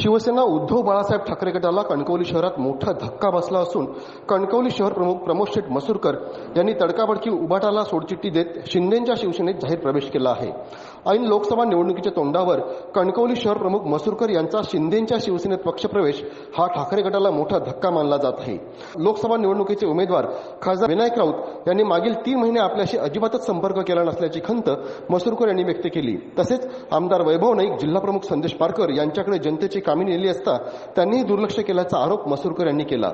शिवसेना उद्धव बाळासाहेब ठाकरे गटाला कणकवली शहरात मोठा धक्का बसला असून कणकवली शहर प्रमुख प्रमोद शेठ मसूरकर यांनी तडकाबडकी उबाटाला सोडचिठ्ठी देत शिंदेंच्या शिवसेनेत जाहीर प्रवेश केला आहे. ऐन लोकसभा निवडणुकीच्या तोंडावर कणकवली शहर प्रमुख मसूरकर यांचा शिंदेंच्या शिवसेनेत पक्षप्रवेश हा ठाकरे गटाला मोठा धक्का मानला जात आहे. लोकसभा निवडणुकीचे उमेदवार खासदार विनायक राऊत यांनी मागील तीन महिने आपल्याशी अजिबातच संपर्क केला नसल्याची खंत मसूरकर यांनी व्यक्त केली. तसेच आमदार वैभव नाईक जिल्हाप्रमुख संदेश पारकर यांच्याकडे जनतेची कामी नेली असता त्यांनीही दुर्लक्ष केल्याचा आरोप मसूरकर यांनी केला.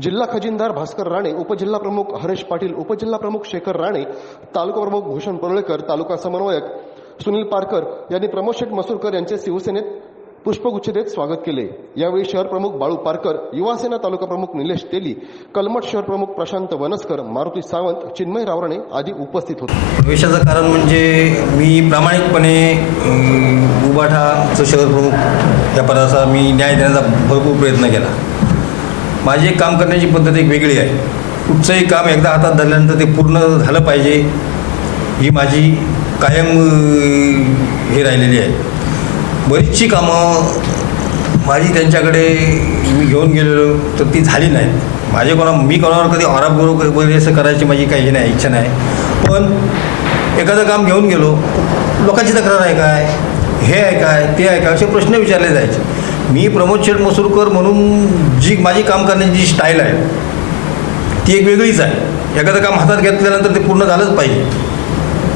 जिल्हा खजिनदार भास्कर राणे उपजिल्हा प्रमुख हरेश पाटील उपजिल्हा प्रमुख शेखर राणे तालुका प्रमुख भूषण परुळेकर तालुका समन्वयक सुनील पारकर यांनी प्रमोद शेठ मसूरकर यांचे शिवसेनेत पुष्पगुच्छ देत स्वागत केले. यावेळी शहर प्रमुख बाळू पारकर युवासेना तालुका प्रमुख निलेश तेली कलमठ शहर प्रमुख प्रशांत वनस्कर मारुती सावंत चिन्मय रावराणे आदी उपस्थित होते. द्वेषाचं कारण म्हणजे मी प्रामाणिकपणे उबाठाचं शहर प्रमुख या पदाचा मी न्याय देण्याचा भरपूर प्रयत्न केला. माझी एक काम करण्याची पद्धत एक वेगळी आहे. कुठचंही काम एकदा हातात धरल्यानंतर ते पूर्ण झालं पाहिजे ही माझी कायम हे राहिलेली आहे बरीचशी कामं माझी त्यांच्याकडे मी घेऊन गेलेलो तर ती झाली नाही माझे कोणा मी कोणावर कधी आराप वगैरे असं करायची माझी काही नाही इच्छा नाही. पण एखादं काम घेऊन गेलो लोकांची तक्रार आहे काय? हे आहे काय? ते आहे काय? असे प्रश्न विचारले जायचे. मी प्रमोद शेठ मसूरकर म्हणून जी माझी काम करण्याची जी स्टाईल आहे ती एक वेगळीच आहे. एखादं काम हातात घेतल्यानंतर ते पूर्ण झालंच पाहिजे.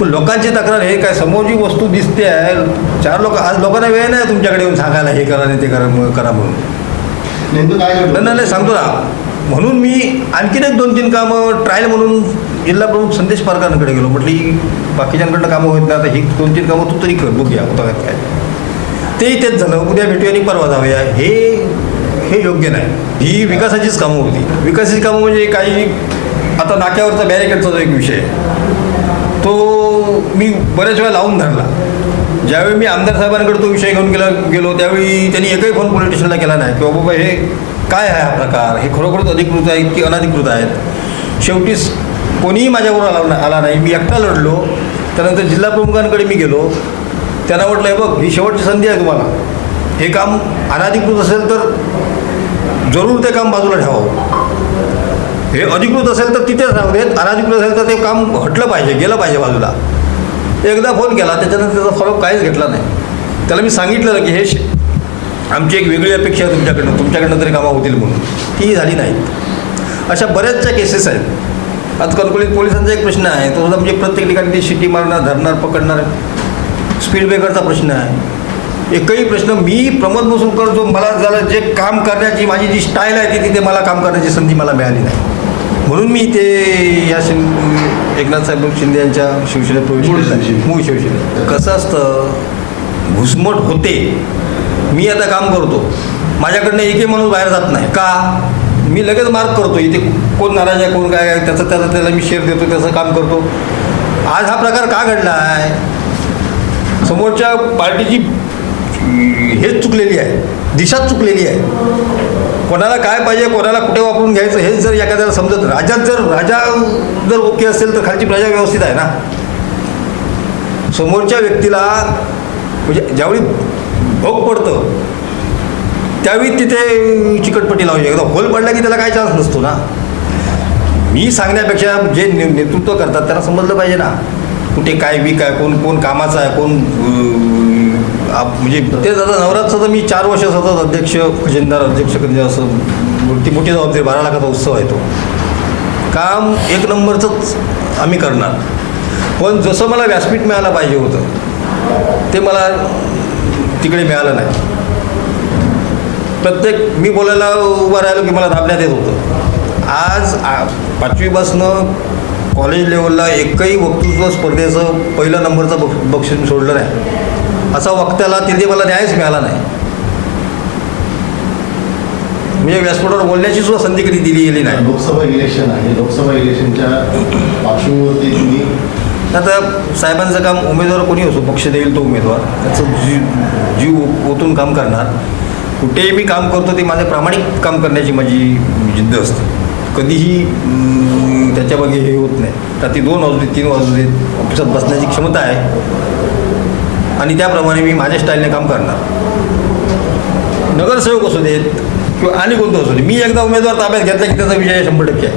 पण लोकांची तक्रार हे काय? समोर जी वस्तू दिसते आहे चार लोक आज लोकांना वेळ नाही तुमच्याकडे येऊन सांगायला हे करा आणि ते करा करा म्हणून. नेमकं काय नाही नाही, नाही सांगतो ना. म्हणून मी आणखीन एक दोन तीन कामं ट्रायल म्हणून जिल्हा प्रमुख संदेश पारकरांकडे गेलो. म्हटली बाकीच्यांकडनं कामं होत नाही आता ही दोन तीन कामं तू तरी कर बघूया होता काय. तेही तेच झालं. उद्या भेटूया आणि परवा जाऊया. हे हे योग्य नाही. ही विकासाचीच कामं होती. विकासाची कामं म्हणजे काही आता नाक्यावरचा बॅरिकेडचा जो एक विषय आहे. तो मी बऱ्याच वेळा लावून धरला. ज्यावेळी मी आमदार साहेबांकडे तो विषय घेऊन गेला गेलो त्यावेळी त्यांनी एकही फोन पोलीस स्टेशनला केला नाही. किंवा बाबा हे काय आहे हा प्रकार? हे खरोखरच अधिकृत आहेत की अनधिकृत आहेत? शेवटी कोणीही माझ्याबरोबर आला आला नाही. मी एकटा लढलो. त्यानंतर जिल्हा प्रमुखांकडे मी गेलो. त्यांना म्हटलं हे बघ ही शेवटची संधी आहे तुम्हाला. हे काम अनाधिकृत असेल तर जरूर ते काम बाजूला ठेवावं. हे अधिकृत असेल तर तिथेच राहू देत अनधिकृत असेल तर ते काम हटलं पाहिजे गेलं पाहिजे बाजूला. एकदा फोन केला त्याच्यानंतर त्याचा फॉलोअप काहीच घेतला नाही. त्याला मी सांगितलं की हे आमची एक वेगळी अपेक्षा आहे तुमच्याकडनं तुमच्याकडनं तरी कामं होतील म्हणून. ती झाली नाहीत अशा बऱ्याचशा केसेस आहेत. आज कणकोलीत पोलिसांचा एक प्रश्न आहे तो सुद्धा म्हणजे प्रत्येक ठिकाणी ते शिटी मारणार धरणार पकडणार स्पीड ब्रेकरचा प्रश्न आहे. एकही प्रश्न मी प्रमोद बसून जो मला झालं जे काम करण्याची माझी जी स्टाईल आहे ती तिथे मला काम करण्याची संधी मला मिळाली नाही. म्हणून मी ते या शिं एकनाथ साहेब शिंदे यांच्या शिवसेनेत प्रवेश मूळ शिवसेनेत कसं असतं घुसमट होते. मी आता काम करतो. माझ्याकडनं एकही माणूस बाहेर जात नाही. का? मी लगेच मार्क करतो. इथे कोण नाराज आहे कोण काय आहे त्याचं त्याचं त्याला मी शेअर देतो त्याचं काम करतो. आज हा प्रकार का घडला आहे समोरच्या पार्टीची हेच चुकलेली आहे. दिशाच चुकलेली आहे. कोणाला काय पाहिजे कोणाला कुठे वापरून घ्यायचं हेच जर एखाद्याला समजत राज्यात जर राजा जर ओके असेल तर खालची प्रजा व्यवस्थित आहे ना. समोरच्या व्यक्तीला म्हणजे ज्यावेळी भोग पडतं त्यावेळी तिथे चिकटपट्टी लावू एकदा होल पडला की त्याला काय चान्स नसतो ना. मी सांगण्यापेक्षा जे ने- नेतृत्व करतात त्यांना समजलं पाहिजे ना. कुठे काय वीक आहे कोण कोण कामाचं आहे कोण म्हणजे ते आता नवरात्र मी चार वर्ष सतत अध्यक्ष खजिनदार अध्यक्ष कधी असं मोठी मोठी जबाबदारी बारा लाखाचा उत्सव आहे तो. काम एक नंबरचंच आम्ही करणार. पण जसं मला व्यासपीठ मिळालं पाहिजे होतं ते मला तिकडे मिळालं नाही. प्रत्येक मी बोलायला उभं राहिलो की मला दाबण्यात येत होतं. आज आ- पाचवीपासनं कॉलेज लेवलला एकही वक्तृत्व स्पर्धेचं पहिल्या नंबरचं बक्ष बक्षीस सोडलं नाही. असा वक्त्याला तिथे मला न्यायच मिळाला नाही. म्हणजे व्यासपीठावर बोलण्याची सुद्धा संधी कधी दिली गेली नाही. लोकसभा इलेक्शन आहे. लोकसभा इलेक्शनच्या पार्श्वभूमीवरती तुम्ही आता साहेबांचं काम उमेदवार कोणी असो पक्ष देईल तो उमेदवार. त्याचं जीव जीव ओतून काम करणार. कुठेही मी काम करतो ते माझं प्रामाणिक काम करण्याची माझी जिद्द असते. कधीही अं, त्याच्यामागे हे होत नाही. रात्री दोन वाजू देत तीन वाजू देत ऑफिसात बसण्याची क्षमता आहे. आणि त्याप्रमाणे मी माझ्या स्टाईलने काम करणार. नगरसेवक असू देत किंवा आणि कोणतं असू दे मी एकदा उमेदवार ताब्यात घेतला की त्याचा विजय शंभर टक्के आहे.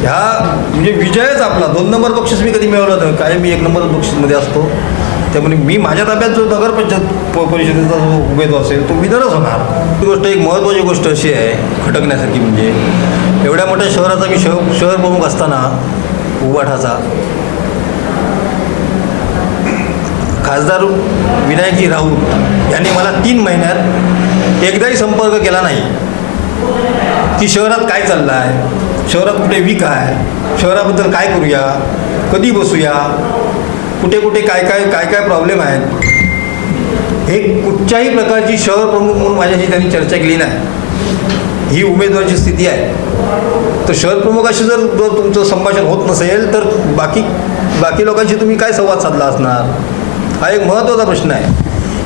ह्या म्हणजे विजयच आपला. दोन नंबर बक्षीस मी कधी मिळवलं नाही. काय मी एक नंबर बक्षीसमध्ये असतो. त्यामुळे मी माझ्या ताब्यात जो नगरपंचायत प- परिषदेचा जो उमेदवार असेल तो विनरच होणार. ही गोष्ट एक महत्त्वाची गोष्ट अशी आहे खटकण्यासारखी म्हणजे. एवढ्या मोठ्या शहराचा मी शहर शहर प्रमुख असताना उबाठाचा खासदार विनायकजी राऊत यांनी मला तीन महिन्यात एकदाही संपर्क केला नाही. की शहरात काय चाललं आहे शहरात कुठे वीक आहे? शहराबद्दल काय करूया? कधी बसूया? कुठे कुठे काय काय काय काय प्रॉब्लेम आहेत? हे कुठच्याही प्रकारची शहर प्रमुख म्हणून माझ्याशी त्यांनी चर्चा केली नाही. ही उमेदवाराची स्थिती आहे. तर शहर प्रमुखाशी जर जर तुमचं संभाषण होत नसेल तर बाकी बाकी लोकांशी तुम्ही काय संवाद साधला असणार? हा एक महत्त्वाचा प्रश्न आहे.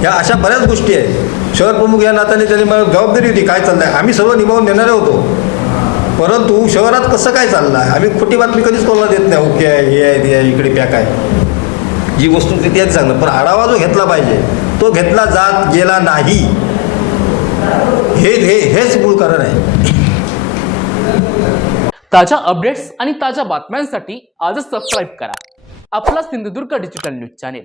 या अशा बऱ्याच गोष्टी आहेत. शहर प्रमुख या नात्याने त्यांनी मला जबाबदारी होती काय चाललं आहे आम्ही सर्व निभावून देणारे होतो. परंतु शहरात कसं काय चाललं आहे आम्ही खोटी बातमी कधीच कोणाला देत नाही. ओके आहे हे आहे ते आहे इकडे पॅक आहे. जी वस्तू तिथे आहे सांगणं. पण आढावा जो घेतला पाहिजे तो घेतला जात गेला नाही. हे हे हेच मूळ कारण आहे. ताज्या अपडेट्स आणि ताज्या बातम्यांसाठी आजच सबस्क्राईब करा. आपला Sindhudurg digital news channel